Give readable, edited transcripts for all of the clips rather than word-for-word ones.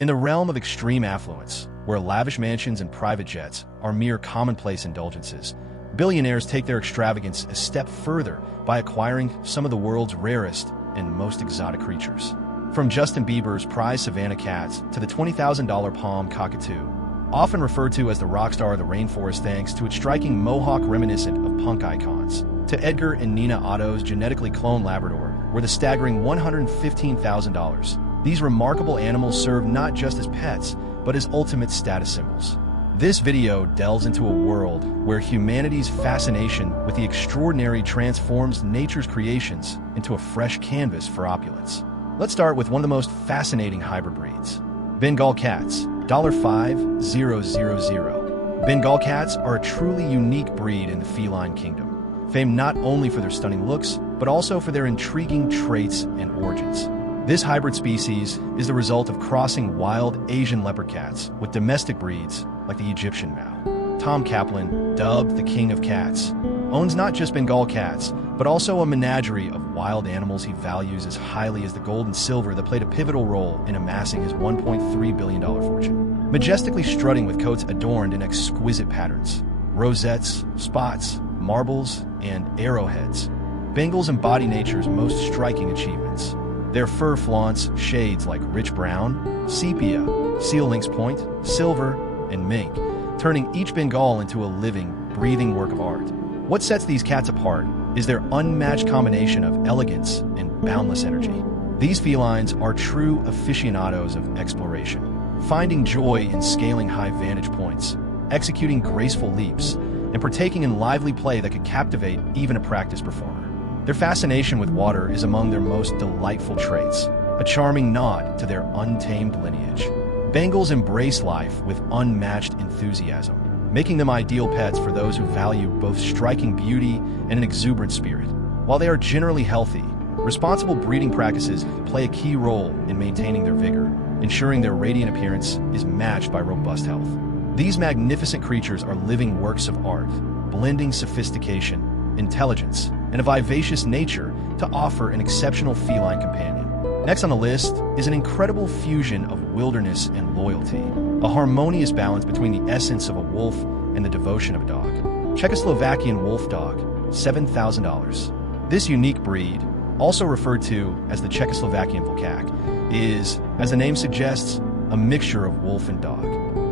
In the realm of extreme affluence, where lavish mansions and private jets are mere commonplace indulgences, billionaires take their extravagance a step further by acquiring some of the world's rarest and most exotic creatures. From Justin Bieber's prize savanna cats to the $20,000 palm cockatoo, often referred to as the rock star of the rainforest thanks to its striking mohawk reminiscent of punk icons, to Edgar and Nina Otto's genetically cloned Labrador, worth a staggering $115,000. These remarkable animals serve not just as pets, but as ultimate status symbols. This video delves into a world where humanity's fascination with the extraordinary transforms nature's creations into a fresh canvas for opulence. Let's start with one of the most fascinating hybrid breeds, Bengal cats, $5,000. Bengal cats are a truly unique breed in the feline kingdom, famed not only for their stunning looks, but also for their intriguing traits and origins. This hybrid species is the result of crossing wild Asian leopard cats with domestic breeds like the Egyptian Mau. Tom Kaplan, dubbed the King of Cats, owns not just Bengal cats, but also a menagerie of wild animals he values as highly as the gold and silver that played a pivotal role in amassing his $1.3 billion fortune. Majestically strutting with coats adorned in exquisite patterns, rosettes, spots, marbles, and arrowheads, Bengals embody nature's most striking achievements. Their fur flaunts shades like rich brown, sepia, seal lynx point, silver, and mink, turning each Bengal into a living, breathing work of art. What sets these cats apart is their unmatched combination of elegance and boundless energy. These felines are true aficionados of exploration, finding joy in scaling high vantage points, executing graceful leaps, and partaking in lively play that could captivate even a practiced performer. Their fascination with water is among their most delightful traits, a charming nod to their untamed lineage. Bengals embrace life with unmatched enthusiasm, making them ideal pets for those who value both striking beauty and an exuberant spirit. While they are generally healthy, responsible breeding practices play a key role in maintaining their vigor, ensuring their radiant appearance is matched by robust health. These magnificent creatures are living works of art, blending sophistication, intelligence, and a vivacious nature to offer an exceptional feline companion. Next on the list is an incredible fusion of wilderness and loyalty, a harmonious balance between the essence of a wolf and the devotion of a dog. Czechoslovakian wolf dog, $7,000. This unique breed, also referred to as the Czechoslovakian Volkak, is, as the name suggests, a mixture of wolf and dog.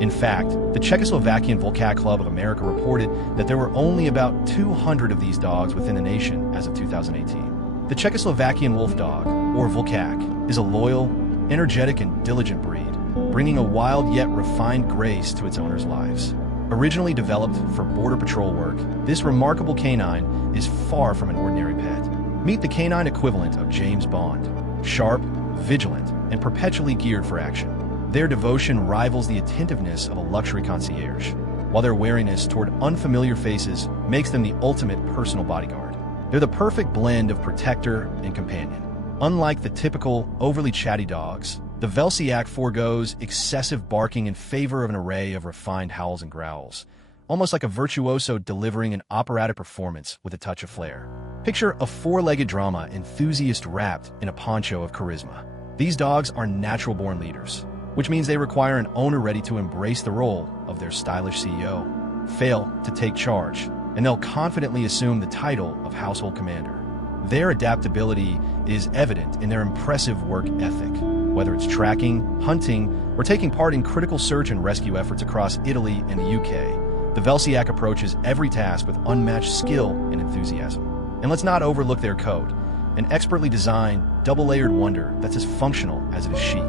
In fact, the Czechoslovakian Volkak Club of America reported that there were only about 200 of these dogs within the nation as of 2018. The Czechoslovakian wolf dog, or Volkak, is a loyal, energetic, and diligent breed, bringing a wild yet refined grace to its owners' lives. Originally developed for border patrol work, this remarkable canine is far from an ordinary pet. Meet the canine equivalent of James Bond, sharp, vigilant, and perpetually geared for action. Their devotion rivals the attentiveness of a luxury concierge, while their wariness toward unfamiliar faces makes them the ultimate personal bodyguard. They're the perfect blend of protector and companion. Unlike the typical, overly chatty dogs, the Velsiak forgoes excessive barking in favor of an array of refined howls and growls, almost like a virtuoso delivering an operatic performance with a touch of flair. Picture a four-legged drama enthusiast wrapped in a poncho of charisma. These dogs are natural-born leaders, which means they require an owner ready to embrace the role of their stylish CEO, fail to take charge, and they'll confidently assume the title of household commander. Their adaptability is evident in their impressive work ethic, whether it's tracking, hunting, or taking part in critical search and rescue efforts across Italy and the UK. The Velsiak approaches every task with unmatched skill and enthusiasm. And let's not overlook their coat, an expertly designed, double-layered wonder that's as functional as it is chic.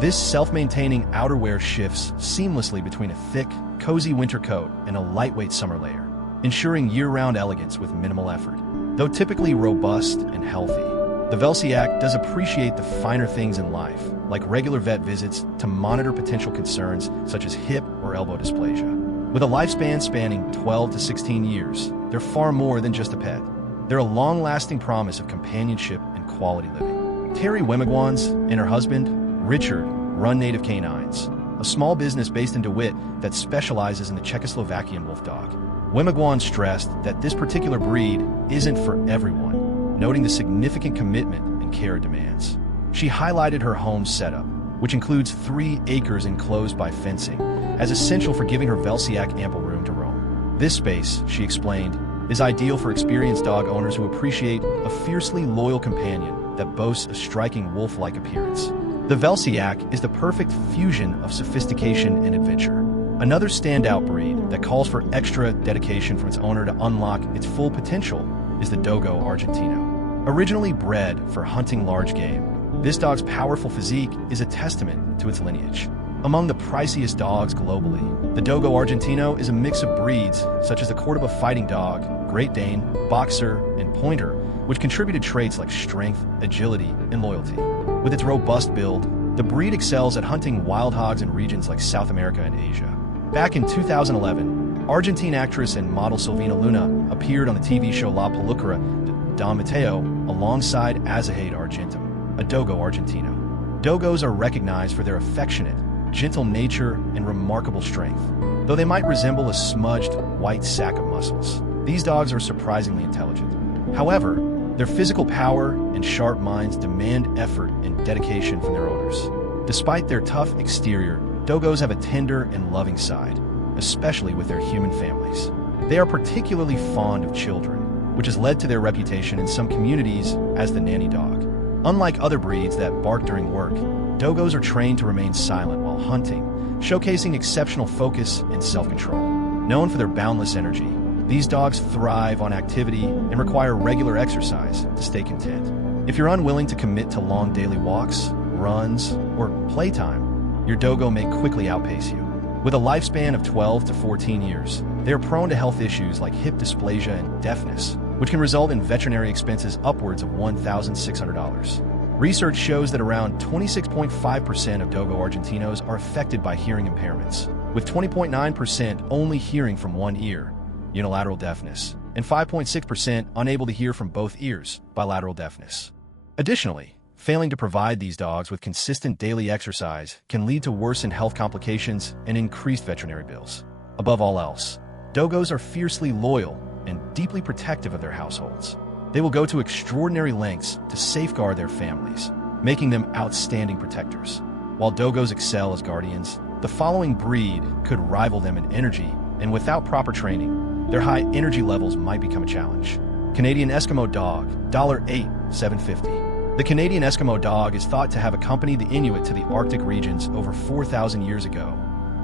This self-maintaining outerwear shifts seamlessly between a thick, cozy winter coat and a lightweight summer layer, ensuring year-round elegance with minimal effort. Though typically robust and healthy, the Velsiak does appreciate the finer things in life, like regular vet visits to monitor potential concerns such as hip or elbow dysplasia. With a lifespan spanning 12 to 16 years, they're far more than just a pet. They're a long-lasting promise of companionship and quality living. Terry Wemigwans and her husband, Richard, run Native Canines, a small business based in DeWitt that specializes in the Czechoslovakian wolf dog. Wemigwan stressed that this particular breed isn't for everyone, noting the significant commitment and care it demands. She highlighted her home setup, which includes 3 acres enclosed by fencing, as essential for giving her Velsiak ample room to roam. This space, she explained, is ideal for experienced dog owners who appreciate a fiercely loyal companion that boasts a striking wolf-like appearance. The Velsiak is the perfect fusion of sophistication and adventure. Another standout breed that calls for extra dedication from its owner to unlock its full potential is the Dogo Argentino. Originally bred for hunting large game, this dog's powerful physique is a testament to its lineage. Among the priciest dogs globally, the Dogo Argentino is a mix of breeds such as the Cordoba Fighting Dog, Great Dane, Boxer, and Pointer, which contributed traits like strength, agility, and loyalty. With its robust build, the breed excels at hunting wild hogs in regions like South America and Asia. Back in 2011, Argentine actress and model Silvina Luna appeared on the TV show La Pelucura de Don Mateo alongside Azahade Argentum, a Dogo Argentino. Dogos are recognized for their affectionate, gentle nature and remarkable strength. Though they might resemble a smudged, white sack of muscles, these dogs are surprisingly intelligent. However, their physical power and sharp minds demand effort and dedication from their owners. Despite their tough exterior, Dogos have a tender and loving side, especially with their human families. They are particularly fond of children, which has led to their reputation in some communities as the nanny dog. Unlike other breeds that bark during work, Dogos are trained to remain silent while hunting, showcasing exceptional focus and self-control. Known for their boundless energy, these dogs thrive on activity and require regular exercise to stay content. If you're unwilling to commit to long daily walks, runs, or playtime, your Dogo may quickly outpace you. With a lifespan of 12 to 14 years, they are prone to health issues like hip dysplasia and deafness, which can result in veterinary expenses upwards of $1,600. Research shows that around 26.5% of Dogo Argentinos are affected by hearing impairments, with 20.9% only hearing from one ear, unilateral deafness, and 5.6% unable to hear from both ears, bilateral deafness. Additionally, failing to provide these dogs with consistent daily exercise can lead to worsened health complications and increased veterinary bills. Above all else, Dogos are fiercely loyal and deeply protective of their households. They will go to extraordinary lengths to safeguard their families, making them outstanding protectors. While Dogos excel as guardians, the following breed could rival them in energy, and without proper training, their high energy levels might become a challenge. Canadian Eskimo Dog, $8, $7.50. The Canadian Eskimo Dog is thought to have accompanied the Inuit to the Arctic regions over 4,000 years ago,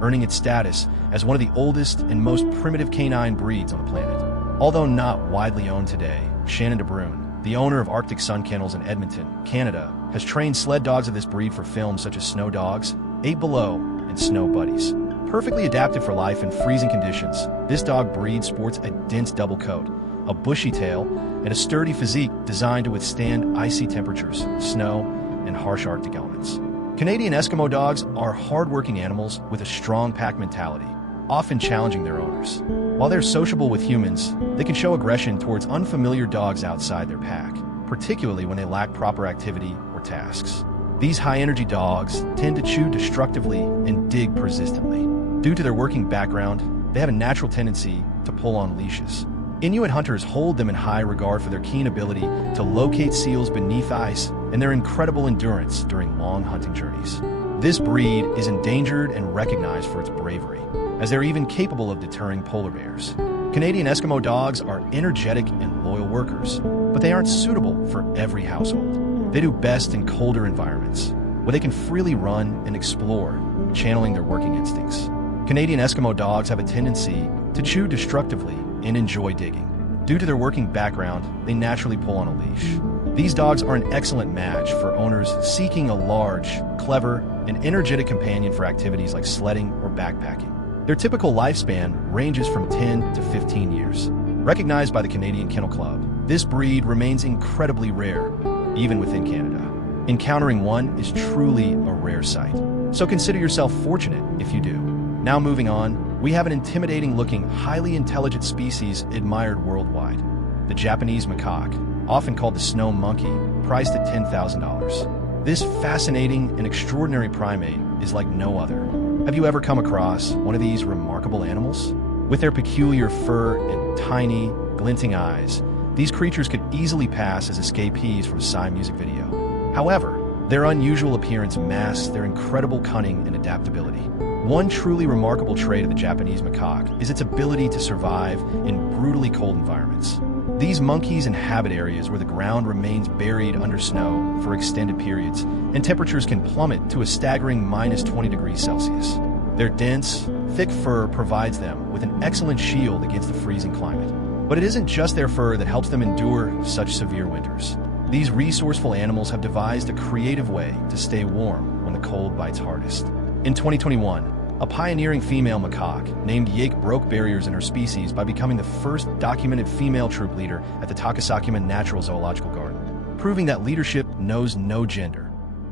earning its status as one of the oldest and most primitive canine breeds on the planet. Although not widely owned today, Shannon DeBrune, the owner of Arctic Sun Kennels in Edmonton, Canada, has trained sled dogs of this breed for films such as Snow Dogs, 8 Below, and Snow Buddies. Perfectly adapted for life in freezing conditions, this dog breed sports a dense double coat, a bushy tail, and a sturdy physique designed to withstand icy temperatures, snow, and harsh Arctic elements. Canadian Eskimo dogs are hard-working animals with a strong pack mentality, often challenging their owners. While they're sociable with humans, they can show aggression towards unfamiliar dogs outside their pack, particularly when they lack proper activity or tasks. These high-energy dogs tend to chew destructively and dig persistently. Due to their working background, they have a natural tendency to pull on leashes. Inuit hunters hold them in high regard for their keen ability to locate seals beneath ice and their incredible endurance during long hunting journeys. This breed is endangered and recognized for its bravery, as they're even capable of deterring polar bears. Canadian Eskimo dogs are energetic and loyal workers, but they aren't suitable for every household. They do best in colder environments, where they can freely run and explore, channeling their working instincts. Canadian Eskimo dogs have a tendency to chew destructively and enjoy digging. Due to their working background, they naturally pull on a leash. These dogs are an excellent match for owners seeking a large, clever, and energetic companion for activities like sledding or backpacking. Their typical lifespan ranges from 10 to 15 years. Recognized by the Canadian Kennel Club, this breed remains incredibly rare, even within Canada. Encountering one is truly a rare sight, so consider yourself fortunate if you do. Now moving on, we have an intimidating-looking, highly intelligent species admired worldwide, the Japanese macaque, often called the snow monkey, priced at $10,000. This fascinating and extraordinary primate is like no other. Have you ever come across one of these remarkable animals? With their peculiar fur and tiny, glinting eyes, these creatures could easily pass as escapees from a Psy music video. However, Their unusual appearance masks their incredible cunning and adaptability. One truly remarkable trait of the Japanese macaque is its ability to survive in brutally cold environments. These monkeys inhabit areas where the ground remains buried under snow for extended periods, and temperatures can plummet to a staggering -20 degrees Celsius. Their dense, thick fur provides them with an excellent shield against the freezing climate. But it isn't just their fur that helps them endure such severe winters. These resourceful animals have devised a creative way to stay warm when the cold bites hardest. In 2021, a pioneering female macaque named Yake broke barriers in her species by becoming the first documented female troop leader at the Takasakima Natural Zoological Garden, proving that leadership knows no gender,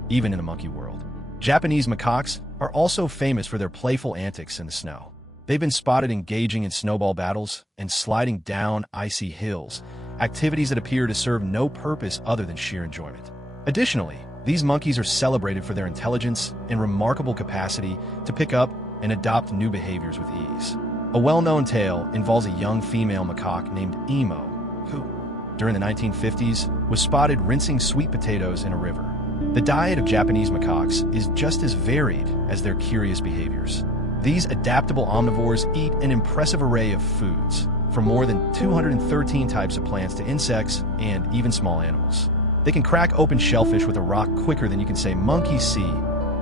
even in the monkey world. Japanese macaques are also famous for their playful antics in the snow. They've been spotted engaging in snowball battles and sliding down icy hills, activities that appear to serve no purpose other than sheer enjoyment. Additionally, these monkeys are celebrated for their intelligence and remarkable capacity to pick up and adopt new behaviors with ease. A well-known tale involves a young female macaque named Emo, who, during the 1950s, was spotted rinsing sweet potatoes in a river. The diet of Japanese macaques is just as varied as their curious behaviors. These adaptable omnivores eat an impressive array of foods, from more than 213 types of plants to insects and even small animals. They can crack open shellfish with a rock quicker than you can say monkey see,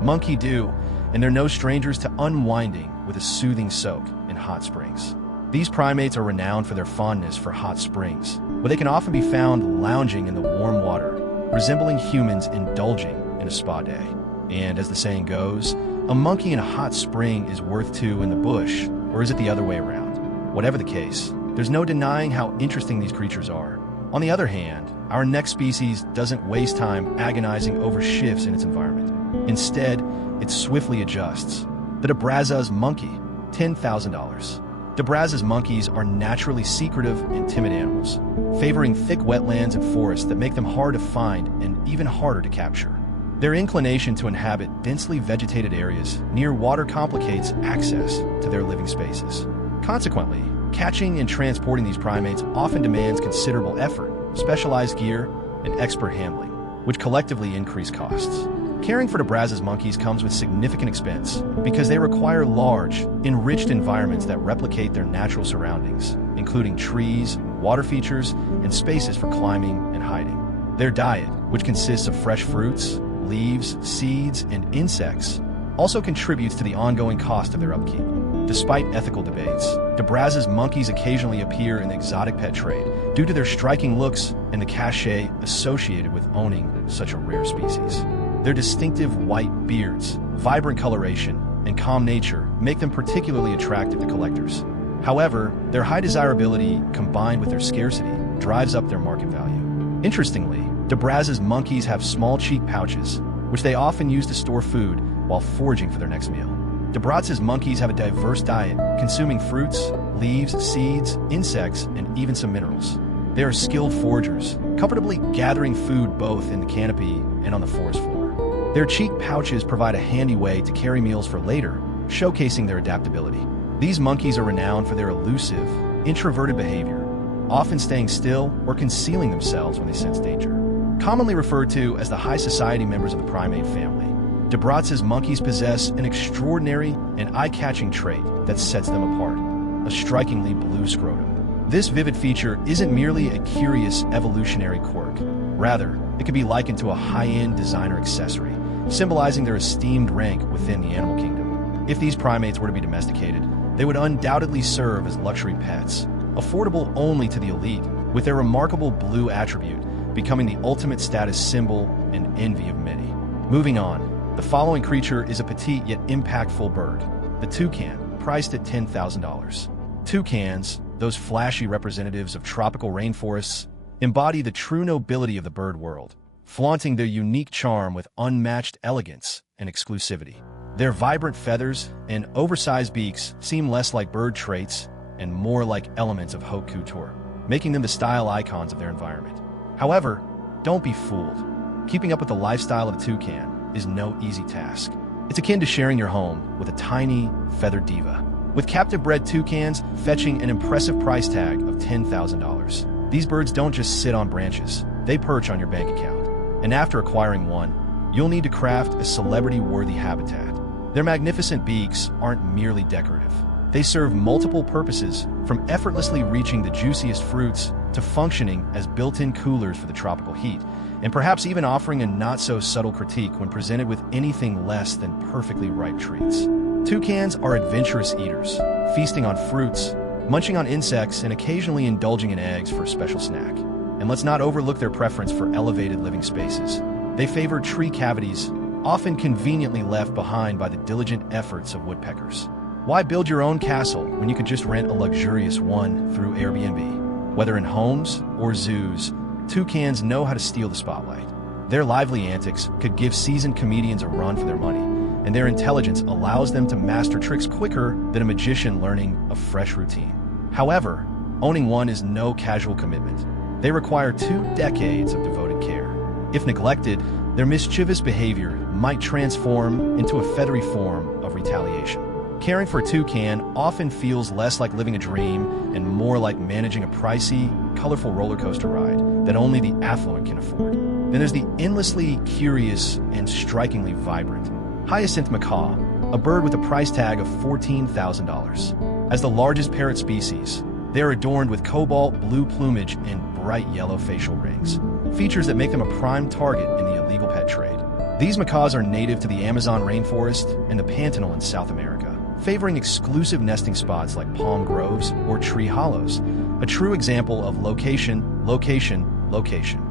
monkey do, and they're no strangers to unwinding with a soothing soak in hot springs. These primates are renowned for their fondness for hot springs, where they can often be found lounging in the warm water, resembling humans indulging in a spa day. And as the saying goes, a monkey in a hot spring is worth two in the bush, or is it the other way around? Whatever the case, there's no denying how interesting these creatures are. On the other hand, our next species doesn't waste time agonizing over shifts in its environment. Instead, it swiftly adjusts. The D'Braza's monkey, $10,000. D'Braza's monkeys are naturally secretive and timid animals, favoring thick wetlands and forests that make them hard to find and even harder to capture. Their inclination to inhabit densely vegetated areas near water complicates access to their living spaces. Consequently, catching and transporting these primates often demands considerable effort, specialized gear, and expert handling, which collectively increase costs. Caring for D'Braza's monkeys comes with significant expense because they require large, enriched environments that replicate their natural surroundings, including trees, water features, and spaces for climbing and hiding. Their diet, which consists of fresh fruits, leaves, seeds, and insects, also contributes to the ongoing cost of their upkeep. Despite ethical debates, D'Braza's monkeys occasionally appear in the exotic pet trade due to their striking looks and the cachet associated with owning such a rare species. Their distinctive white beards, vibrant coloration, and calm nature make them particularly attractive to collectors. However, their high desirability, combined with their scarcity, drives up their market value. Interestingly, D'Braza's monkeys have small cheek pouches, which they often use to store food while foraging for their next meal. D'Braza's monkeys have a diverse diet, consuming fruits, leaves, seeds, insects, and even some minerals. They are skilled foragers, comfortably gathering food both in the canopy and on the forest floor. Their cheek pouches provide a handy way to carry meals for later, showcasing their adaptability. These monkeys are renowned for their elusive, introverted behavior, often staying still or concealing themselves when they sense danger. Commonly referred to as the high society members of the primate family, D'Braza's monkeys possess an extraordinary and eye-catching trait that sets them apart: a strikingly blue scrotum. This vivid feature isn't merely a curious evolutionary quirk. Rather, it can be likened to a high-end designer accessory, symbolizing their esteemed rank within the animal kingdom. If these primates were to be domesticated, they would undoubtedly serve as luxury pets, affordable only to the elite, with their remarkable blue attribute becoming the ultimate status symbol and envy of many. Moving on, the following creature is a petite yet impactful bird, the toucan, priced at $10,000. Toucans, those flashy representatives of tropical rainforests, embody the true nobility of the bird world, flaunting their unique charm with unmatched elegance and exclusivity. Their vibrant feathers and oversized beaks seem less like bird traits and more like elements of haute couture, making them the style icons of their environment. However, don't be fooled. Keeping up with the lifestyle of the toucan is no easy task. It's akin to sharing your home with a tiny, feathered diva. With captive-bred toucans fetching an impressive price tag of $10,000. These birds don't just sit on branches, they perch on your bank account. And after acquiring one, you'll need to craft a celebrity-worthy habitat. Their magnificent beaks aren't merely decorative. They serve multiple purposes, from effortlessly reaching the juiciest fruits to functioning as built-in coolers for the tropical heat, and perhaps even offering a not-so-subtle critique when presented with anything less than perfectly ripe treats. Toucans are adventurous eaters, feasting on fruits, munching on insects, and occasionally indulging in eggs for a special snack. And let's not overlook their preference for elevated living spaces. They favor tree cavities, often conveniently left behind by the diligent efforts of woodpeckers. Why build your own castle when you could just rent a luxurious one through Airbnb? Whether in homes or zoos, toucans know how to steal the spotlight. Their lively antics could give seasoned comedians a run for their money, and their intelligence allows them to master tricks quicker than a magician learning a fresh routine. However, owning one is no casual commitment. They require 2 decades of devoted care. If neglected, their mischievous behavior might transform into a feathery form of retaliation. Caring for a toucan often feels less like living a dream and more like managing a pricey, colorful roller coaster ride that only the affluent can afford. Then there's the endlessly curious and strikingly vibrant hyacinth macaw, a bird with a price tag of $14,000. As the largest parrot species, they are adorned with cobalt blue plumage and bright yellow facial rings, features that make them a prime target in the illegal pet trade. These macaws are native to the Amazon rainforest and the Pantanal in South America, favoring exclusive nesting spots like palm groves or tree hollows, a true example of location, location, location.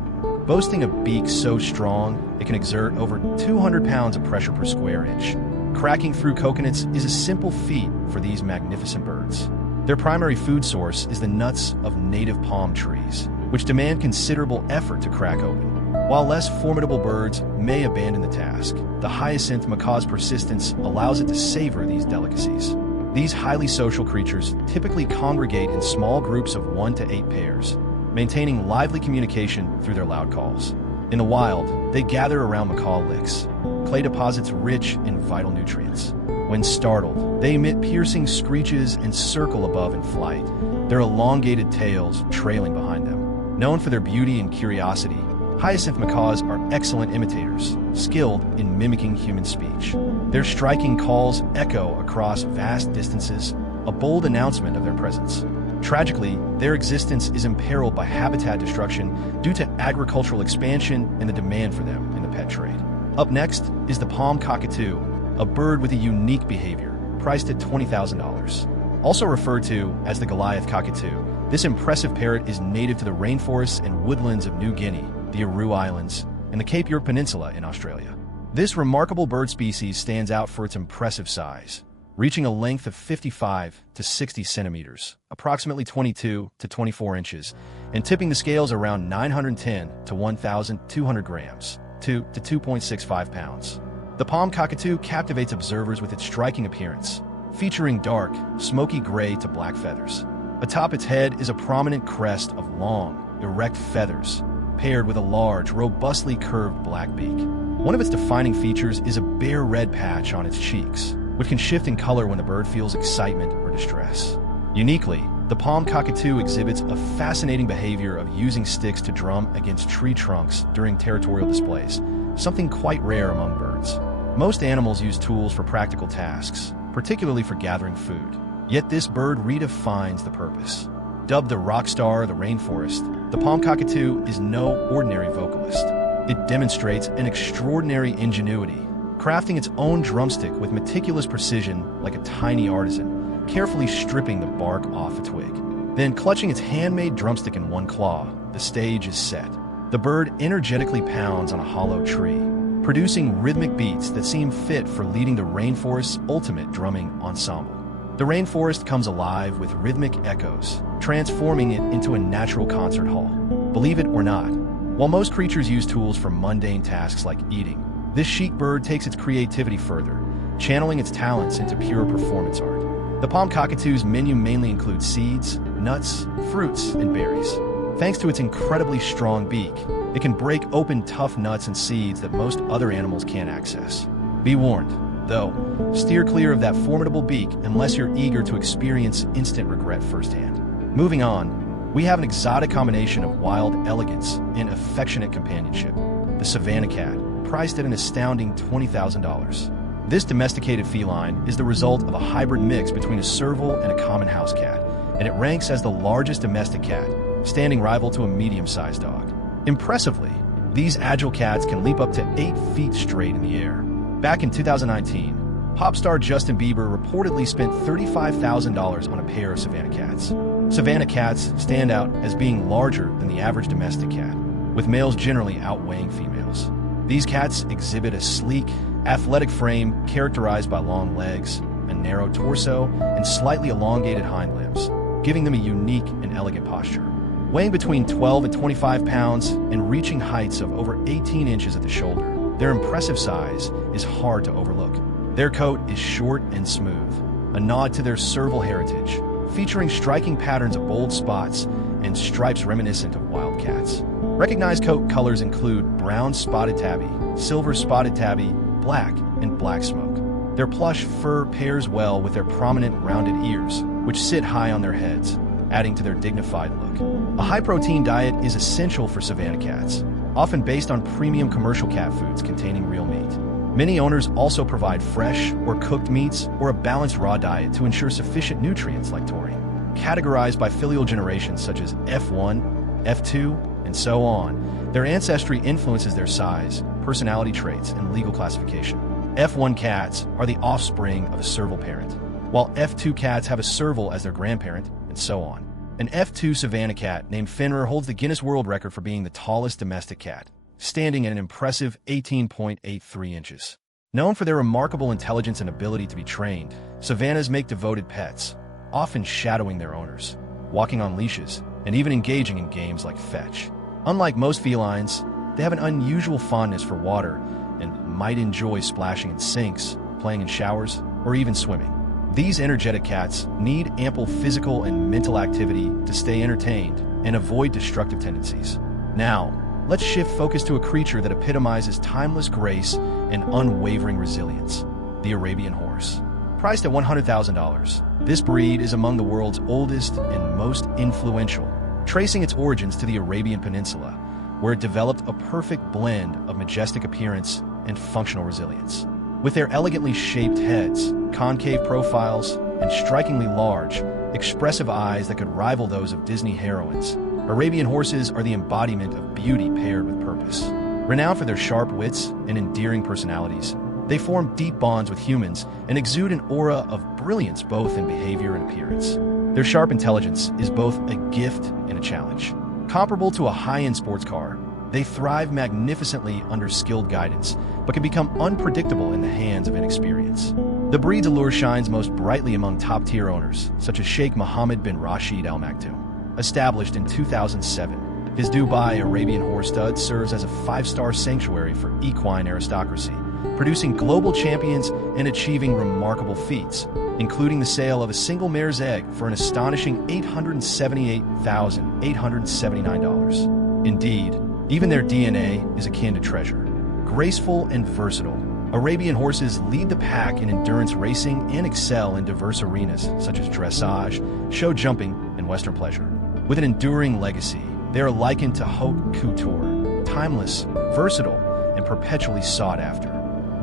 Boasting a beak so strong it can exert over 200 pounds of pressure per square inch, cracking through coconuts is a simple feat for these magnificent birds. Their primary food source is the nuts of native palm trees, which demand considerable effort to crack open. While less formidable birds may abandon the task, the hyacinth macaw's persistence allows it to savor these delicacies. These highly social creatures typically congregate in small groups of 1 to 8 pairs, maintaining lively communication through their loud calls. In the wild, they gather around macaw licks, clay deposits rich in vital nutrients. When startled, they emit piercing screeches and circle above in flight, their elongated tails trailing behind them. Known for their beauty and curiosity, hyacinth macaws are excellent imitators, skilled in mimicking human speech. Their striking calls echo across vast distances, a bold announcement of their presence. Tragically, their existence is imperiled by habitat destruction due to agricultural expansion and the demand for them in the pet trade. Up next is the palm cockatoo, a bird with a unique behavior, priced at $20,000. Also referred to as the Goliath cockatoo, this impressive parrot is native to the rainforests and woodlands of New Guinea, the Aru Islands, and the Cape York Peninsula in Australia. This remarkable bird species stands out for its impressive size, reaching a length of 55 to 60 centimeters, approximately 22 to 24 inches, and tipping the scales around 910 to 1,200 grams, 2 to 2.65 pounds. The palm cockatoo captivates observers with its striking appearance, featuring dark, smoky gray to black feathers. Atop its head is a prominent crest of long, erect feathers, paired with a large, robustly curved black beak. One of its defining features is a bare red patch on its cheeks, which can shift in color when the bird feels excitement or distress. Uniquely, the palm cockatoo exhibits a fascinating behavior of using sticks to drum against tree trunks during territorial displays, something quite rare among birds. Most animals use tools for practical tasks, particularly for gathering food. Yet this bird redefines the purpose. Dubbed the rock star of the rainforest, the palm cockatoo is no ordinary vocalist. It demonstrates an extraordinary ingenuity, crafting its own drumstick with meticulous precision like a tiny artisan, carefully stripping the bark off a twig. Then clutching its handmade drumstick in one claw, the stage is set. The bird energetically pounds on a hollow tree, producing rhythmic beats that seem fit for leading the rainforest's ultimate drumming ensemble. The rainforest comes alive with rhythmic echoes, transforming it into a natural concert hall. Believe it or not, while most creatures use tools for mundane tasks like eating, this chic bird takes its creativity further, channeling its talents into pure performance art. The palm cockatoo's menu mainly includes seeds, nuts, fruits, and berries. Thanks to its incredibly strong beak, it can break open tough nuts and seeds that most other animals can't access. Be warned, though, steer clear of that formidable beak unless you're eager to experience instant regret firsthand. Moving on, we have an exotic combination of wild elegance and affectionate companionship. The savanna cat, priced at an astounding $20,000. This domesticated feline is the result of a hybrid mix between a serval and a common house cat, and it ranks as the largest domestic cat, standing rival to a medium-sized dog. Impressively, these agile cats can leap up to 8 feet straight in the air. Back in 2019, pop star Justin Bieber reportedly spent $35,000 on a pair of Savannah cats. Savannah cats stand out as being larger than the average domestic cat, with males generally outweighing females. These cats exhibit a sleek, athletic frame characterized by long legs, a narrow torso, and slightly elongated hind limbs, giving them a unique and elegant posture. Weighing between 12 and 25 pounds and reaching heights of over 18 inches at the shoulder, their impressive size is hard to overlook. Their coat is short and smooth, a nod to their serval heritage, featuring striking patterns of bold spots and stripes reminiscent of wild cats. Recognized coat colors include brown spotted tabby, silver spotted tabby, black, and black smoke. Their plush fur pairs well with their prominent rounded ears, which sit high on their heads, adding to their dignified look. A high-protein diet is essential for Savannah cats, often based on premium commercial cat foods containing real meat. Many owners also provide fresh or cooked meats or a balanced raw diet to ensure sufficient nutrients like taurine. Categorized by filial generations such as F1, F2, and so on, their ancestry influences their size, personality traits, and legal classification. F1 cats are the offspring of a serval parent, while F2 cats have a serval as their grandparent, and so on. An F2 Savannah cat named Fenrir holds the Guinness World Record for being the tallest domestic cat, standing at an impressive 18.83 inches. Known for their remarkable intelligence and ability to be trained, Savannahs make devoted pets, often shadowing their owners, walking on leashes, and even engaging in games like fetch. Unlike most felines, they have an unusual fondness for water and might enjoy splashing in sinks, playing in showers, or even swimming. These energetic cats need ample physical and mental activity to stay entertained and avoid destructive tendencies. Now, let's shift focus to a creature that epitomizes timeless grace and unwavering resilience, the Arabian horse. Priced at $100,000, this breed is among the world's oldest and most influential, tracing its origins to the Arabian Peninsula, where it developed a perfect blend of majestic appearance and functional resilience. With their elegantly shaped heads, concave profiles, and strikingly large, expressive eyes that could rival those of Disney heroines, Arabian horses are the embodiment of beauty paired with purpose. Renowned for their sharp wits and endearing personalities, they form deep bonds with humans and exude an aura of brilliance both in behavior and appearance. Their sharp intelligence is both a gift and a challenge. Comparable to a high-end sports car, they thrive magnificently under skilled guidance, but can become unpredictable in the hands of inexperience. The breed's allure shines most brightly among top-tier owners, such as Sheikh Mohammed bin Rashid Al Maktoum. Established in 2007, his Dubai Arabian horse stud serves as a 5-star sanctuary for equine aristocracy, producing global champions and achieving remarkable feats, including the sale of a single mare's egg for an astonishing $878,879. Indeed, even their DNA is akin to treasure. Graceful and versatile, Arabian horses lead the pack in endurance racing and excel in diverse arenas such as dressage, show jumping, and Western pleasure. With an enduring legacy, they are likened to haute couture, timeless, versatile, and perpetually sought after.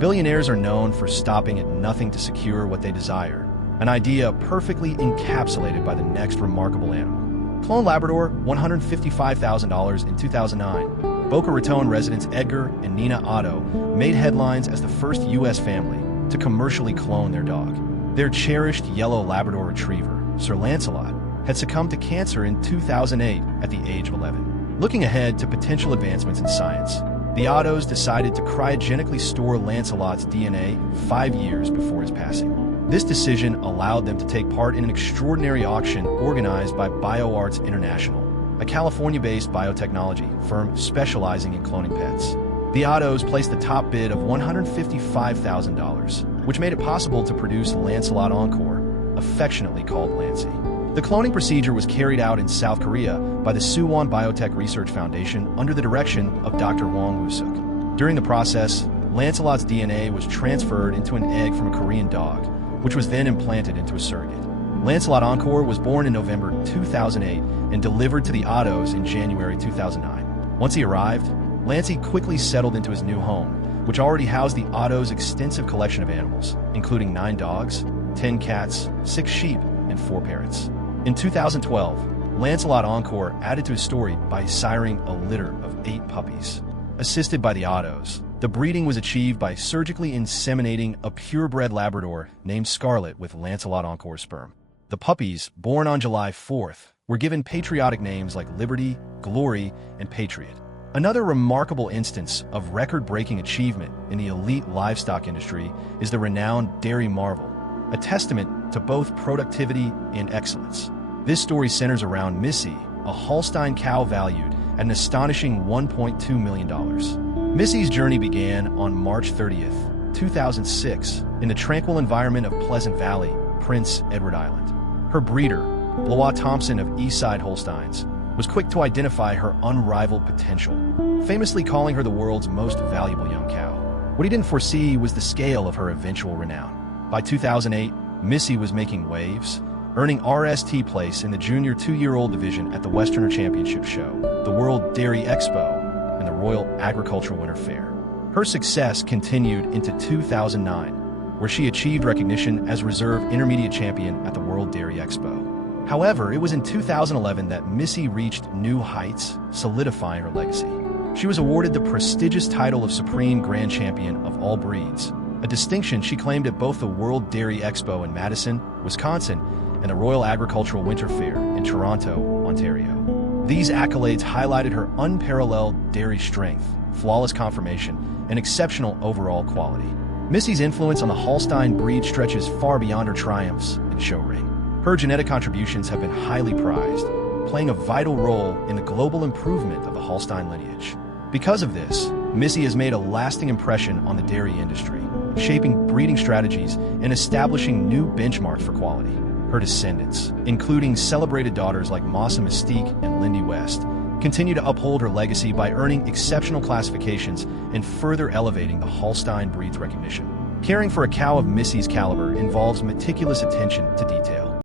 Billionaires are known for stopping at nothing to secure what they desire, an idea perfectly encapsulated by the next remarkable animal. Clone Labrador, $155,000 in 2009. Boca Raton residents Edgar and Nina Otto made headlines as the first U.S. family to commercially clone their dog. Their cherished yellow Labrador retriever, Sir Lancelot, had succumbed to cancer in 2008 at the age of 11. Looking ahead to potential advancements in science, the Ottos decided to cryogenically store Lancelot's DNA 5 years before his passing. This decision allowed them to take part in an extraordinary auction organized by BioArts International, a California-based biotechnology firm specializing in cloning pets. The Ottos placed the top bid of $155,000, which made it possible to produce Lancelot Encore, affectionately called Lancey. The cloning procedure was carried out in South Korea by the Suwon Biotech Research Foundation under the direction of Dr. Wong Woo-suk. During the process, Lancelot's DNA was transferred into an egg from a Korean dog, which was then implanted into a surrogate. Lancelot Encore was born in November 2008 and delivered to the Ottos in January 2009. Once he arrived, Lancey quickly settled into his new home, which already housed the Otto's extensive collection of animals, including 9 dogs, 10 cats, 6 sheep, and 4 parrots. In 2012, Lancelot Encore added to his story by siring a litter of 8 puppies. Assisted by the Ottos, the breeding was achieved by surgically inseminating a purebred Labrador named Scarlet with Lancelot Encore sperm. The puppies, born on July 4th, were given patriotic names like Liberty, Glory, and Patriot. Another remarkable instance of record-breaking achievement in the elite livestock industry is the renowned Dairy Marvel, a testament to both productivity and excellence. This story centers around Missy, a Holstein cow valued at an astonishing $1.2 million. Missy's journey began on March 30th, 2006, in the tranquil environment of Pleasant Valley, Prince Edward Island. Her breeder, Blois Thompson of Eastside Holsteins, was quick to identify her unrivaled potential, famously calling her the world's most valuable young cow. What he didn't foresee was the scale of her eventual renown. By 2008, Missy was making waves, earning RST place in the junior 2-year-old division at the Westerner Championship Show, the World Dairy Expo, and the Royal Agricultural Winter Fair. Her success continued into 2009, where she achieved recognition as Reserve Intermediate Champion at the World Dairy Expo. However, it was in 2011 that Missy reached new heights, solidifying her legacy. She was awarded the prestigious title of Supreme Grand Champion of all breeds, a distinction she claimed at both the World Dairy Expo in Madison, Wisconsin, and the Royal Agricultural Winter Fair in Toronto, Ontario. These accolades highlighted her unparalleled dairy strength, flawless conformation, and exceptional overall quality. Missy's influence on the Holstein breed stretches far beyond her triumphs in show ring. Her genetic contributions have been highly prized, playing a vital role in the global improvement of the Holstein lineage. Because of this, Missy has made a lasting impression on the dairy industry, shaping breeding strategies and establishing new benchmarks for quality. Her descendants, including celebrated daughters like Massa Mystique and Lindy West, continue to uphold her legacy by earning exceptional classifications and further elevating the Holstein breed's recognition. Caring for a cow of Missy's caliber involves meticulous attention to detail.